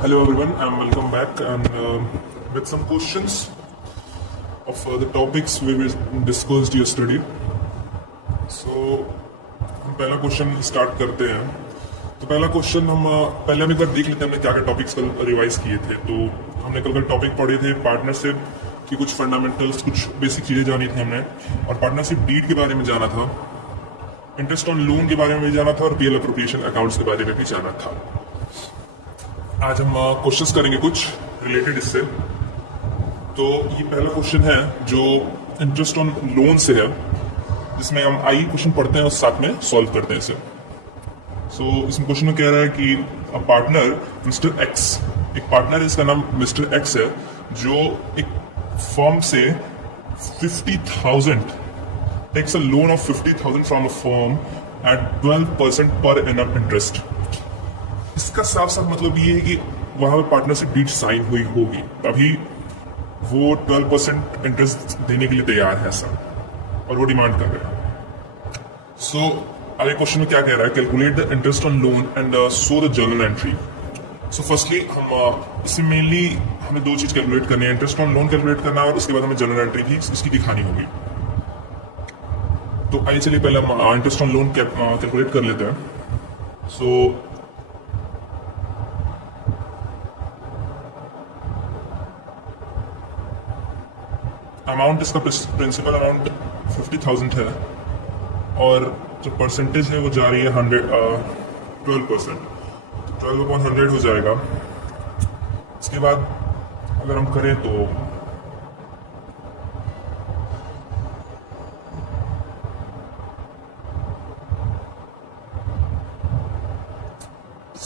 Hello everyone, and welcome back and with some questions of the topics we discussed yesterday. So हम पहला question start करते हैं. तो पहला क्वेश्चन हम पहले हम एक बार देख लेते हैं हमने क्या क्या टॉपिक्स कल रिवाइज किए थे. तो हमने कल टॉपिक पढ़े थे पार्टनरशिप की कुछ फंडामेंटल्स, कुछ बेसिक चीज़ें जानी थी हमने, और पार्टनरशिप डीड के बारे में जाना था, इंटरेस्ट ऑन लोन के बारे में भी जाना था, और पीएल अप्रोप्रिएशन अकाउंट्स के बारे में भी जाना था. आज हम क्वेश्चंस करेंगे कुछ रिलेटेड इससे. तो ये पहला क्वेश्चन है जो इंटरेस्ट ऑन लोन से है, जिसमें हम आई क्वेश्चन पढ़ते हैं और साथ में सॉल्व करते हैं इसे. सो इसमें क्वेश्चन में कह रहा है कि अ पार्टनर मिस्टर एक्स, एक पार्टनर है इसका नाम मिस्टर एक्स है, जो एक फर्म से 50,000 takes a loan of 50,000 from a firm at 12% per annum interest. इसका साफ साफ मतलब ये है कि वहां पर पार्टनरशिप डीड साइन हुई होगी, तभी वो 12% इंटरेस्ट देने के लिए तैयार है सर, और वो डिमांड कर रहे हैं. सो आगे क्वेश्चन में क्या कह रहा है, calculate the interest on loan and so the journal entry. So firstly हम इसमें मेनली हमें दो चीज कैलकुलेट करनी है, इंटरेस्ट ऑन लोन कैलकुलेट करना है और उसके बाद हमें जर्नल एंट्री भी इसकी दिखानी होगी. तो आइए चलिए पहले हम इंटरेस्ट ऑन लोन कैलकुलेट कर लेते हैं. सो अमाउंट, इसका प्रिंसिपल अमाउंट 50,000 है, और जो परसेंटेज है वो जा रही है 12%. 12/100 हो जाएगा. इसके बाद अगर हम करें तो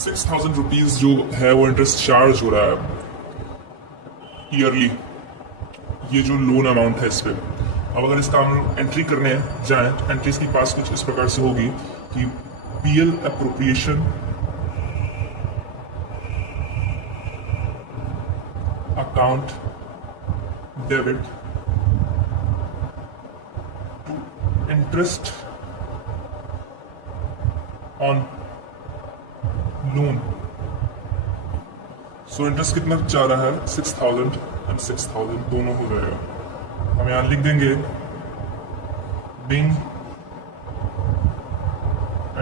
₹6,000 जो है वो इंटरेस्ट चार्ज हो रहा है ईयरली, ये जो लोन अमाउंट है इस पे. अब अगर इसका हम एंट्री करने जाएं तो एंट्री इसके पास कुछ इस प्रकार से होगी कि PL appropriation account debit to interest on loan. So interest कितना जा रहा है, 6,000 एंड 6,000 दोनों हो जाएगा. हम यहां लिख देंगे being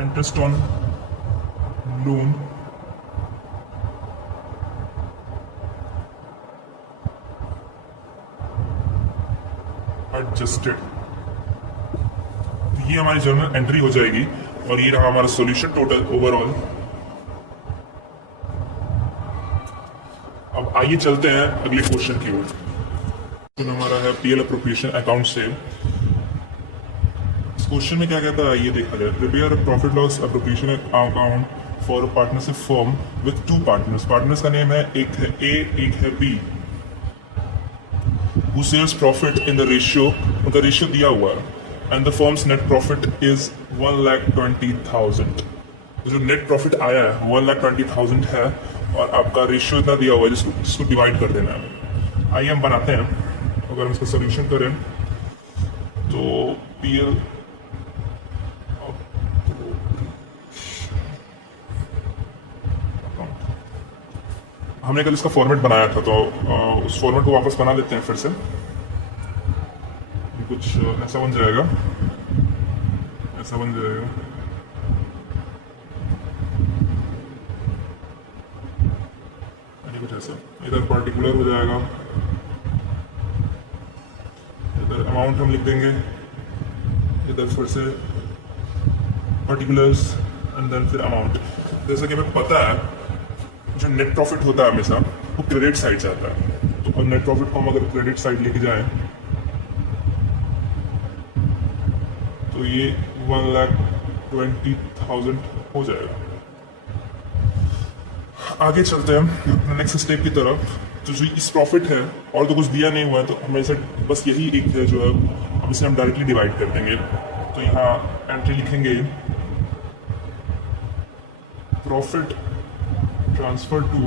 interest on loan adjusted. ये हमारी जर्नल एंट्री हो जाएगी, और ये रहा हमारा सॉल्यूशन टोटल ओवरऑल. अब आइए चलते हैं अगले क्वेश्चन की ओर. हमारा है पीएल अप्रोप्रिएशन अकाउंट से. इस क्वेश्चन में क्या कहता है ये देखा जाए. Prepare profit loss appropriation account for partnership firm with 2 partners. Partners का नेम है, एक है ए एक है B, who shares profit in the ratio, उनका रेशियो दिया हुआ है, and the firm's net profit is 1,20,000. जो नेट प्रॉफिट आया है 1,20,000 है, और आपका रेशियो इतना दिया हुआ है जिसको डिवाइड कर देना है. आइए हम बनाते हैं. अगर हम इसका सोल्यूशन करें तो पीएल हमने कल इसका फॉर्मेट बनाया था, तो उस फॉर्मेट को वापस बना लेते हैं फिर से. कुछ ऐसा बन जाएगा, ऐसा बन जाएगा. कुछ ऐसा इधर पर्टिकुलर हो जाएगा, इधर अमाउंट हम लिख देंगे, इधर फिर से पर्टिकुलर्स एंड देन फिर अमाउंट. जैसा कि हमें पता है जो नेट प्रॉफिट होता है हमेशा वो क्रेडिट साइड जाता है. तो नेट प्रॉफिट को हम अगर क्रेडिट साइड लेके जाएं तो ये 1,20,000 हो जाएगा. आगे चलते हैं नेक्स्ट स्टेप की तरफ. तो जो इस प्रॉफिट है और तो कुछ दिया नहीं हुआ है, तो हमें से बस यही एक है जो है, अब इसे हम डायरेक्टली डिवाइड कर देंगे. तो यहाँ एंट्री लिखेंगे profit transfer to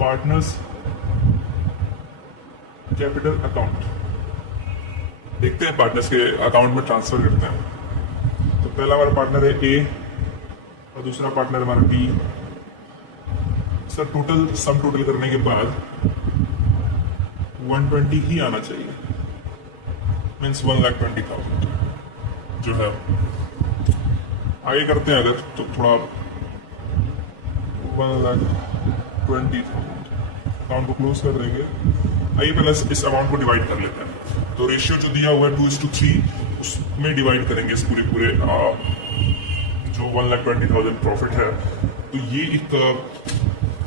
partners capital account. देखते हैं पार्टनर्स के अकाउंट में ट्रांसफर करते हैं. तो पहला हमारा पार्टनर है ए, और दूसरा पार्टनर हमारा B. Sir total sum total करने के बाद 120 ही आना चाहिए, मीन्स 1,20,000 जो है। आगे करते हैं अगर तो थोड़ा 1,20,000 अकाउंट को क्लोज कर देंगे। आइए पहले इस अमाउंट को डिवाइड कर लेते हैं। तो रेशियो जो दिया हुआ है 2:3, उसमें डिवाइड करेंगे इस पूरे जो 1,20,000 प्रॉफिट है। तो ये एक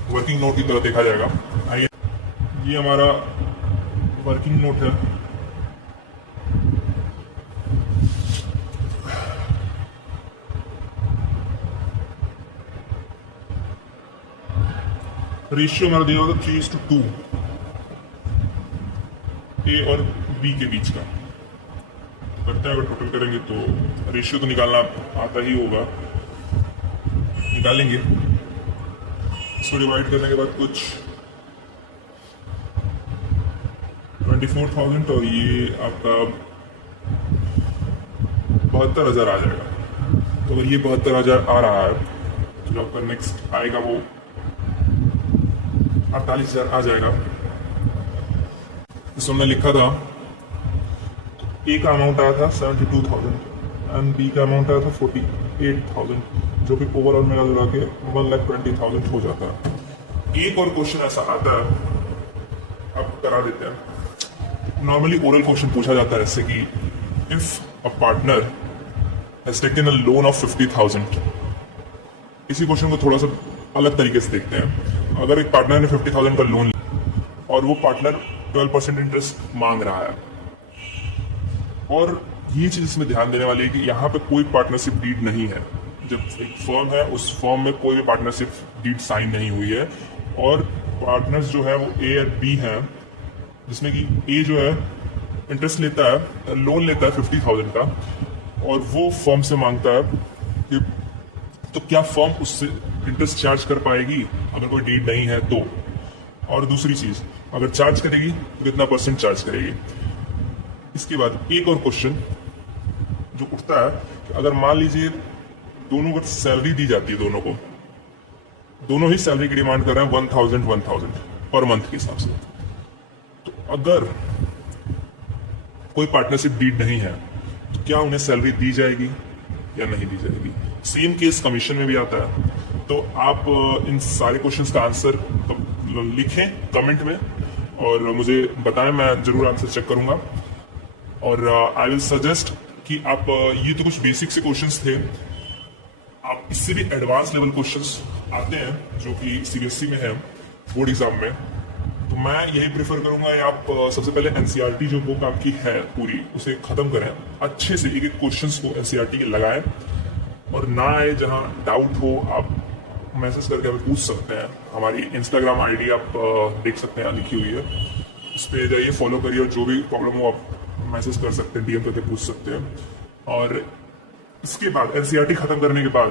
वर्किंग नोट की तरह देखा जाएगा। आइए, ये हमारा वर्किंग नोट है। रेशियो हमारा दिया होगा 3:2 ए और बी के बीच का। करते हैं, अगर टोटल करेंगे तो रेशियो तो निकालना आता ही होगा, निकालेंगे। इसको डिवाइड करने के बाद कुछ 24,000 और ये आपका 72,000 आ जाएगा। तो अगर ये 72,000 आ रहा है तो जो आपका नेक्स्ट आएगा वो 48,000 आ जाएगा। इसमें हमने लिखा था ए का अमाउंट आया था 72,000 एंड बी का अमाउंट आया था 48,000, जो कि ओवरऑल मिला जुला के 1,20,000 हो जाता है। एक और क्वेश्चन ऐसा आता है, आप करा देते हैं। नॉर्मली ओरल क्वेश्चन पूछा जाता है जैसे कि if a partner has taken a loan of 50,000। इसी क्वेश्चन को थोड़ा सा अलग तरीके से देखते हैं। अगर एक पार्टनर ने 50,000 का लोन लिया और वो पार्टनर 12% इंटरेस्ट मांग रहा है, और ये चीज इसमें ध्यान देने वाली है कि यहाँ पे कोई पार्टनरशिप डीड नहीं है। जब एक फर्म है, उस फर्म में कोई भी पार्टनरशिप डीड साइन नहीं हुई है, और पार्टनर्स जो है वो ए और बी हैं, जिसमें कि ए जो है इंटरेस्ट लेता है, लोन लेता है 50,000 का, और वो फर्म से मांगता है कि तो क्या फर्म उससे इंटरेस्ट चार्ज कर पाएगी अगर कोई डीड नहीं है तो। और दूसरी चीज, अगर चार्ज करेगी तो कितना परसेंट चार्ज करेगी। इसके बाद एक और क्वेश्चन जो उठता है कि अगर मान लीजिए दोनों को सैलरी दी जाती है, दोनों ही सैलरी की डिमांड कर रहे हैं 1,000 पर मंथ के हिसाब से, तो अगर कोई पार्टनरशिप डीड नहीं है तो क्या उन्हें सैलरी दी जाएगी या नहीं दी जाएगी। सेम केस कमीशन में भी आता है। तो आप इन सारे क्वेश्चंस का आंसर लिखें कमेंट में और मुझे बताएं, मैं जरूर आंसर चेक करूंगा। और आई विल सजेस्ट कि आप ये तो कुछ बेसिक से क्वेश्चंस थे, आप इससे भी एडवांस लेवल क्वेश्चंस आते हैं जो कि सीबीएसई में है बोर्ड एग्जाम में। तो मैं यही प्रेफर करूंगा, आप सबसे पहले एनसीईआरटी जो बुक आपकी है पूरी, उसे खत्म करें अच्छे से, एक एक क्वेश्चंस को एनसीईआरटी के लगाएं, और ना आए जहां डाउट हो आप मैसेज करके हमें पूछ सकते हैं। हमारी इंस्टाग्राम आईडी आप देख सकते हैं, लिखी हुई है, इस पे जाइए, फॉलो करिए, और जो भी प्रॉब्लम हो आप मैसेज कर सकते हैं, डीएम करके पूछ सकते हैं। और इसके बाद एनसीईआरटी खत्म करने के बाद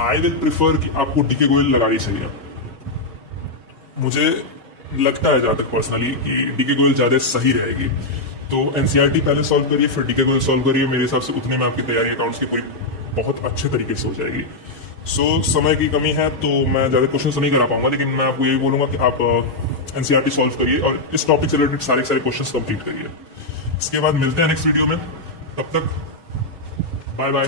आई विल प्रिफर कि आपको डीके गोयल लगानी चाहिए। मुझे लगता है जहां तक पर्सनली कि डीके गोयल ज्यादा सही रहेगी। तो एनसीईआरटी पहले सॉल्व करिए, फिर डीके गोयल सॉल्व करिए। मेरे हिसाब से उतने में आपकी तैयारी अकाउंट्स की पूरी बहुत अच्छे तरीके से हो जाएगी। समय की कमी है तो मैं ज्यादा क्वेश्चन तो नहीं करा पाऊंगा, लेकिन मैं आपको यही बोलूंगा कि आप एनसीईआरटी सॉल्व करिए और इस टॉपिक से रिलेटेड सारे क्वेश्चंस कंप्लीट करिए। इसके बाद मिलते हैं नेक्स्ट वीडियो में, तब तक बाय बाय।